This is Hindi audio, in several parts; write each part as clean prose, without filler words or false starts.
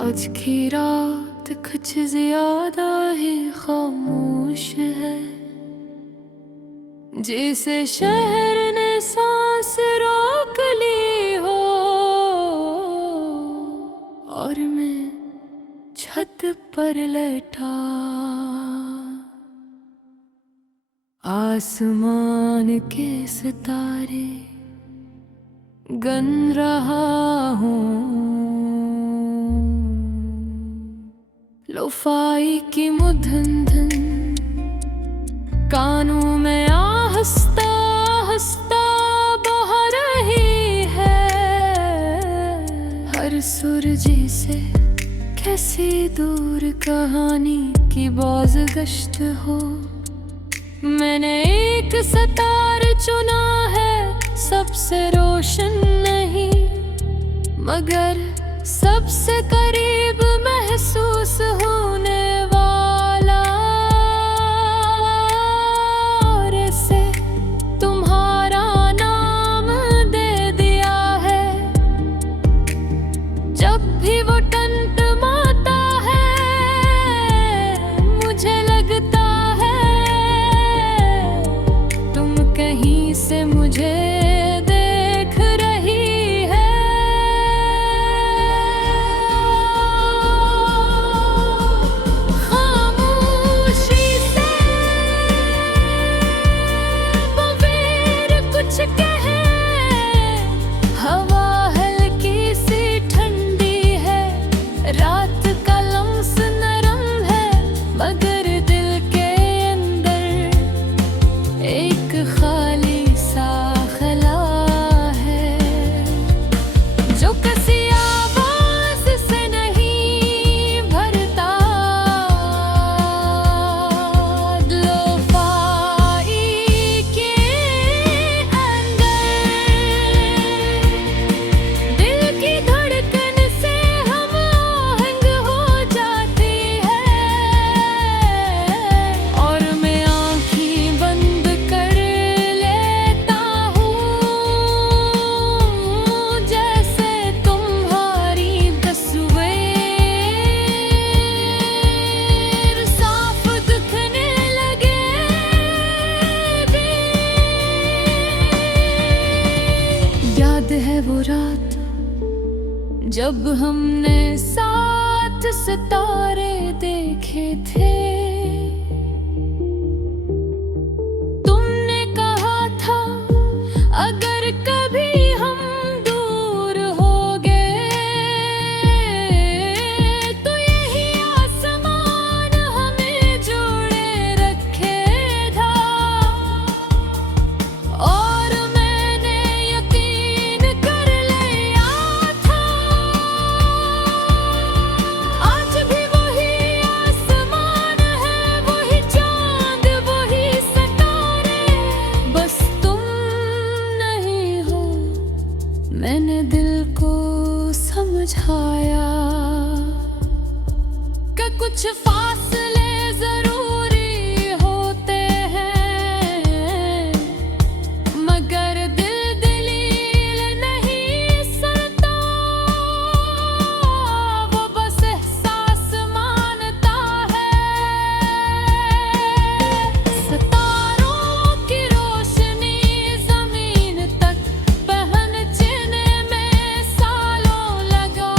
आज की रात कुछ ज्यादा ही खामोश है, जैसे शहर ने सांस रोक ली हो। और मैं छत पर लेटा आसमान के सितारे गन रहा हूँ। लोफाई की मुधन धन कानों में आहस्ता हस्ता बह रही है। हर सुरजी से कैसी दूर कहानी की बाज़गश्त हो। मैंने एक सितार चुना है, सबसे रोशन नहीं मगर सबसे करीब महसूस होने वाला। और इसे तुम्हारा नाम दे दिया है। जब भी वो टंटमाता है मुझे लगता है तुम कहीं से मुझे देख रही है। खामोशी से बगैर कुछ कहे हवा हल्की सी ठंडी है। रात का लम्स नरम है मगर दिल के अंदर एक खाली सा खला है जो किसी आवाज से नहीं भरता। लोफाई के अंदर दिल की धड़कन से हम आहंग हो जाती है। और मैं आँखें बंद कर लेता हूँ जैसे तुम्हारी तस्वीर साफ दिखने लगे। याद है वो रात जब हमने साथ सितारे देखे थे। तुमने कहा था अगर कभी हम दूर हो गए तो यही आसमान हमें जोड़े रखेगा। और मैंने यकीन कर लिया था आज भी वही आसमान है, वही चांद वही सितारे। बस तुम नहीं हो। मैंने दिल को समझाया कि कुछ फासले जरूरी होते हैं मगर दिल दलील नहीं सुनता। वो बस एहसास मानता है। सितारों की रोशनी जमीन तक पहुंचने में सालों लगा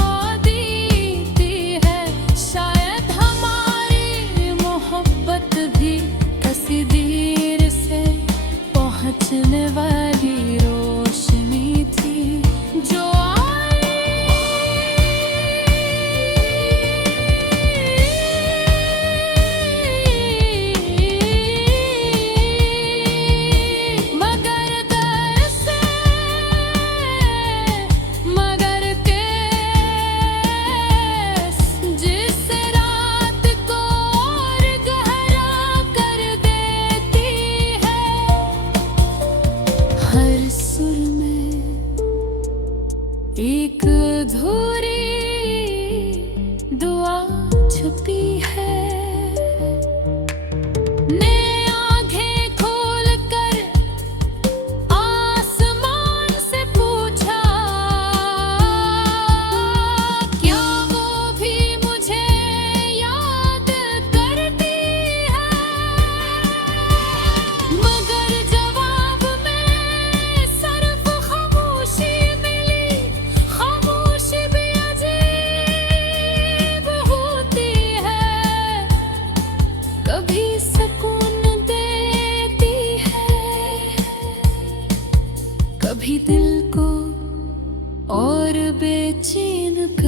देती है। शायद हमारा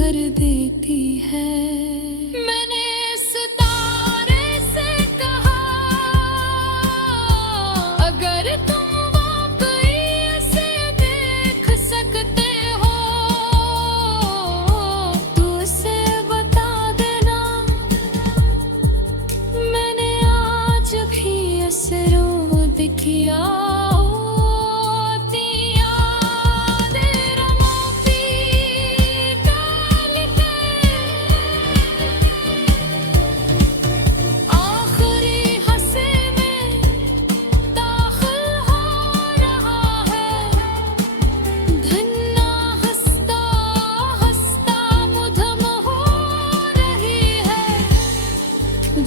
भर देती है। मैंने सितारे से कहा, अगर तुम वाकई इसे देख सकते हो तो उसे बता देना। मैंने आज भी असरों दिखिया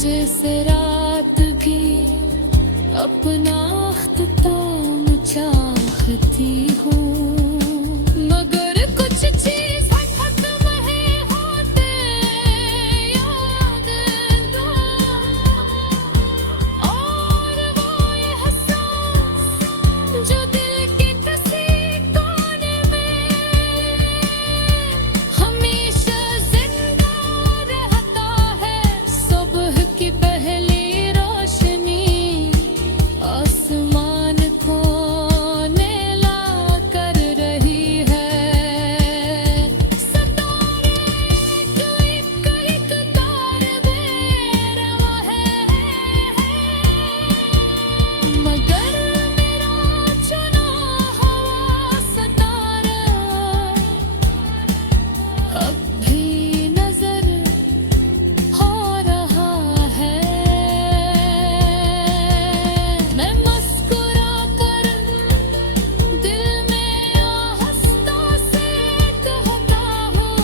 जैसे रात भी अपना अख्ताम चाहती हूँ, मगर कुछ चीज़ खत्म है होते याद दो। और वो एहसास जो दिल के किसी कोने में हमेशा जिंदा रहता है। सुबह की पहली रोशनी आसमान को नीला कर रही है। सितारे एक एक तार बेरवा है, मगर मेरा चुना हुआ सितारा अब भी नजर हो रहा है। मैं मुस्कुरा कर दिल में आहिस्ता से कहता हूँ,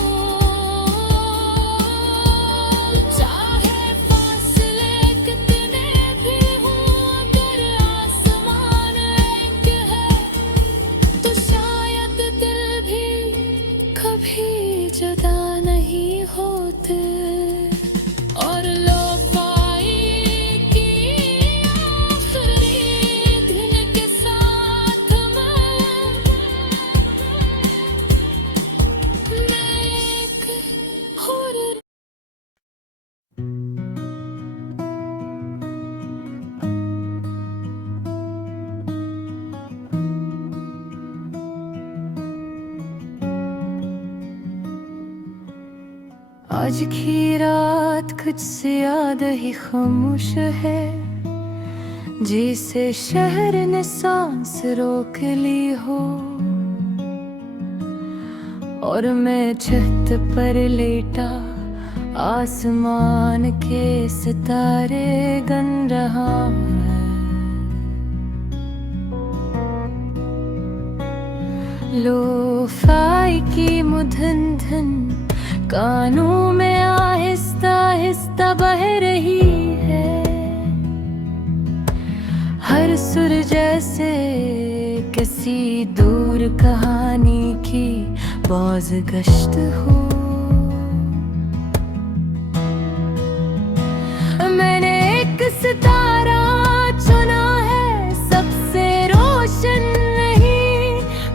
चाहे फासले कितने भी हों, अगर आसमान एक है तो शायद दिल भी कभी जुदा नहीं होते। और लो पाई की आखिरी दिन के साथ मैं एक और आज की रात कुछ से ज्यादा ही खामोश है, जिसे शहर ने सांस रोक ली हो। और मैं छत पर लेटा आसमान के सितारे गन रहा हूँ। लो-फाई की मुधन धन कानों में आहिस्ता आहिस्ता बह रही है। हर सुर जैसे किसी दूर कहानी की बाज़गश्त हो। मैंने एक सितारा चुना है, सबसे रोशन नहीं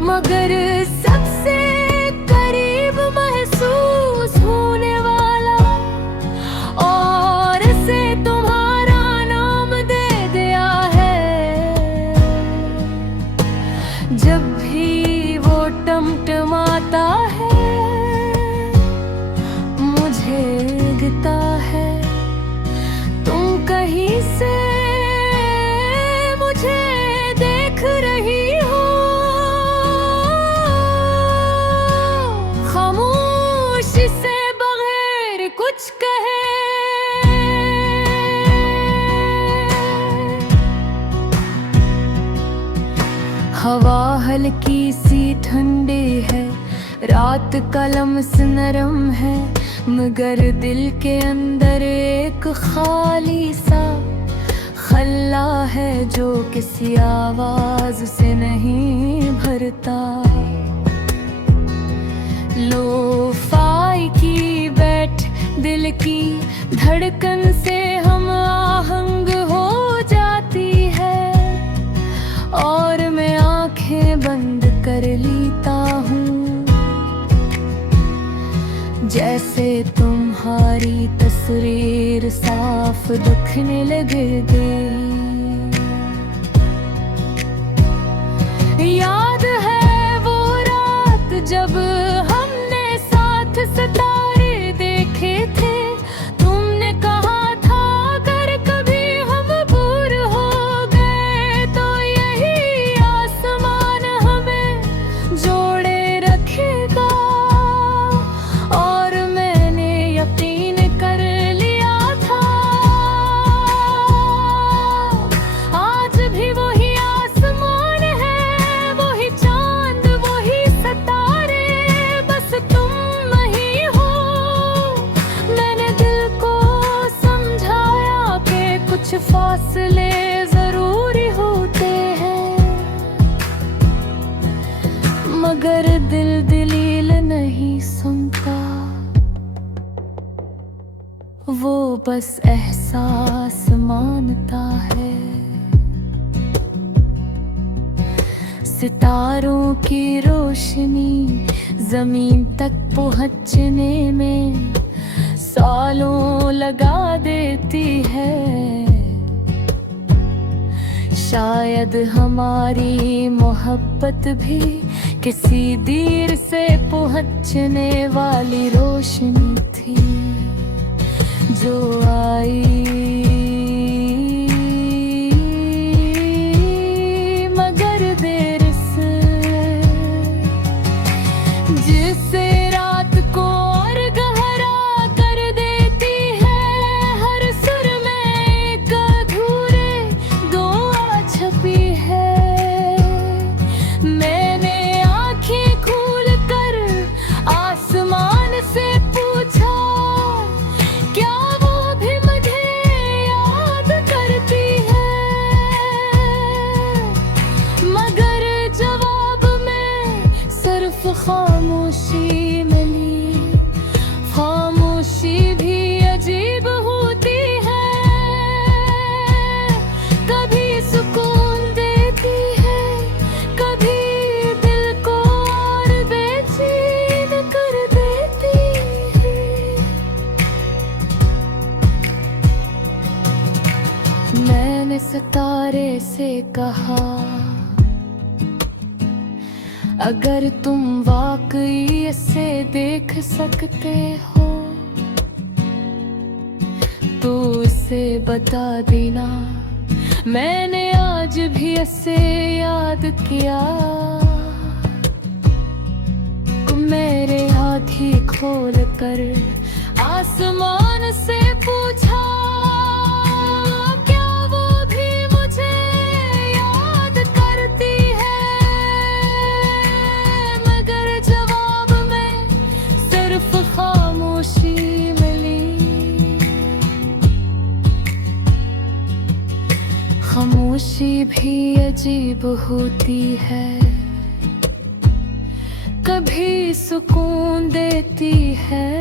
मगर सबसे करीब महसूस होने वाला। और इसे तुम्हारा नाम दे दिया है। जब भी वो टमटमाता है मुझे लगता है तुम कहीं से मुझे देख रही हो। खामोशी से बगैर कुछ कहे हवा हल्की सी ठंडी है, रात का लम्स नरम है, मगर दिल के अंदर एक खाली सा खल्ला है जो किसी आवाज से नहीं भरता। लो-फाई की बैठ दिल की धड़कन से हम आहंग हो जाती है। और मैं आंखें बंद कर लेता हूँ तुम्हारी तस्वीर साफ दिखने लगेगी। याद है वो रात जब हमने साथ सितारे देखे थे। तुमने कहा था अगर कभी हम दूर हो गए तो यही आसमान हमें जोड़े रखेगा। और मैंने यकीन कर लिया था। आज भी वही आसमान है, वही चांद, वही सितारे, बस तुम नहीं हो। मैंने दिल को समझाया कि कुछ फासले जरूरी होते हैं, मगर दिल दलील नहीं सुनता। वो बस एहसास मानता है। सितारों की रोशनी जमीन तक पहुंचने में सालों लगा देती है। शायद हमारी मोहब्बत भी किसी देर से पहुंचने वाली रोशनी थी जो आई, मगर देर से, जिससे रात को और गहरा कर देती है। हर सुर में एक अधूरे दुआ छपी है। मैंने आंखें खोल कर आसमान से पूछा, क्या वो भी मुझे याद करती है? मगर जवाब में सिर्फ खामोशी मिली। खामोशी भी अजीब होती है, कभी सुकून देती है, कभी दिल को और बेचैन कर देती है। मैंने सितारे से कहा, अगर तुम वाकई इसे देख सकते हो तो इसे बता देना। मैंने आज भी इसे याद किया। मेरे आँखें खोल कर आसमान से पूछा, क्या वो भी मुझे याद करती है? मगर जवाब में सिर्फ खामोशी मिली। खामोशी भी अजीब होती है, कभी सुकून देती है,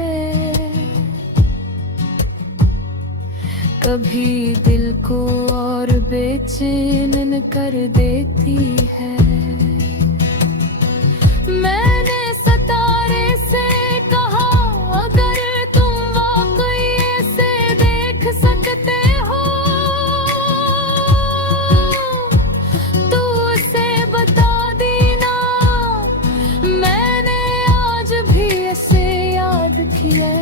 कभी दिल को और बेचैन कर देती है। मैंने सितारे से कहा, अगर तुम वाकई इसे देख सकते हो तो उसे बता देना। मैंने आज भी इसे याद किया।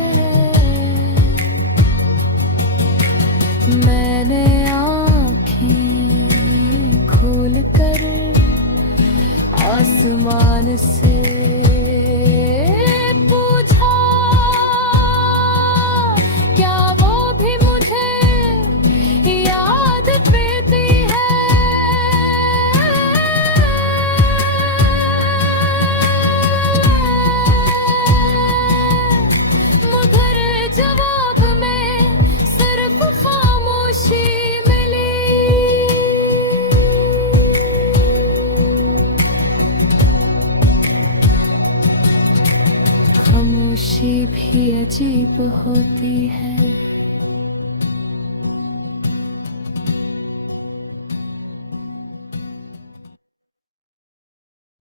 मैंने आँखें खोल कर आसमान से पूछा, क्या वो भी मुझे याद करती है? मगर जवाब में सिर्फ खामोशी मिली। खामोशी भी अजीब होती है।